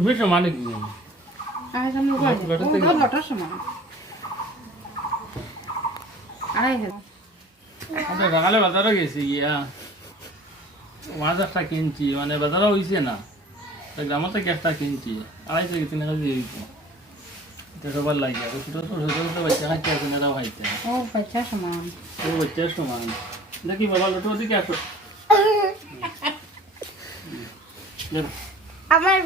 তুমি সমানে কি লটার সমান আচ্ছা সকালে বাজারও গেছি গিয়া মাছ একটা কিনছি মানে বাজারও হয়েছে না গ্রামে থেকে একটা কিনছি 250 টাকা দিয়ে দিত এটা সবার লাগে আর ছোটো ছোটো ছোটো বাচ্চা খাইতে আছে না এরাও খাইতে ও বাচ্চা সমান ও বাচ্চার সমান দেখি বাবা লোটো ওদিকে আসো আমার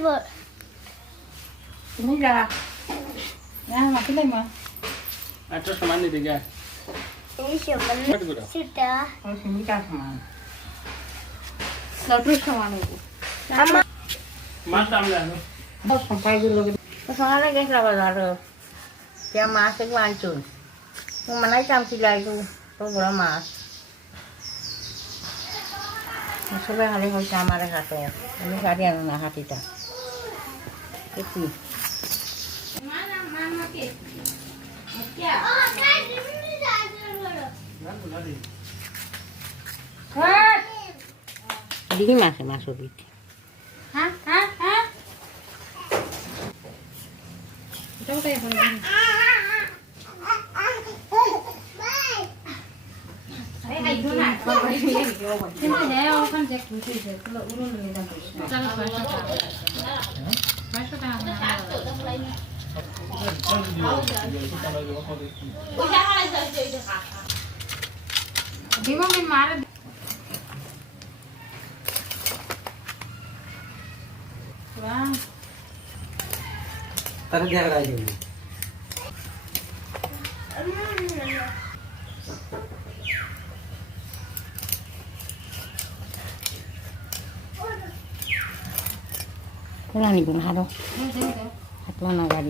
তুমি যা মাতি লাই মা একটা সমান নিতে গা সেটা সিমিটা সমান লটার সমান মাছ আমলে আনো সম্পাই গুলো সকালে গেছিলাম বাজার এতিয়া মাছ একো আনছো মানে চামচিলা এইটো বড় মাছ সবে খালি হয়েছে আমার হাতে আমি শাড়ি আনো না হাতিটা কি ডিঙি মাছে মাছ বিট তারা দেখা যায় Kurang nih bun haro. Hatuan agak